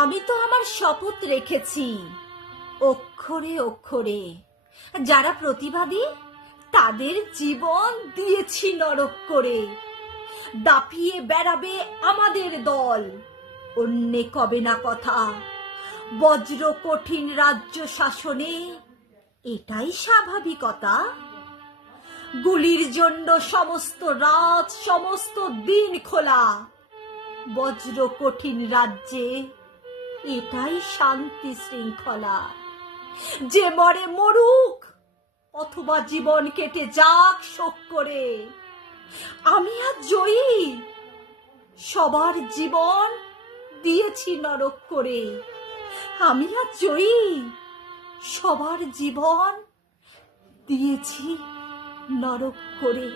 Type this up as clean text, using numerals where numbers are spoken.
আমি তো আমার শপথ রেখেছি অক্ষরে অক্ষরে, যারা প্রতিবাদী তাদের জীবন দিয়েছি নরক করে। দাপিয়ে বেড়াবে আমাদের দল, অন্যে কবে না কথা। বজ্র কঠিন রাজ্য শাসনে এটাই স্বাভাবিকতা। গুলির জন্য সমস্ত রাত সমস্ত দিন খোলা, বজ্র কঠিন রাজ্যে এটাই শান্তি শৃঙ্খলা। যে মরে মরুক, অথবা জীবন কেটে যাক শোক করে, আমি আজ জয়ী, সবার জীবন দিয়েছি নরক করে। আমি আজ জয়ী, সবার জীবন দিয়েছি নরক করে।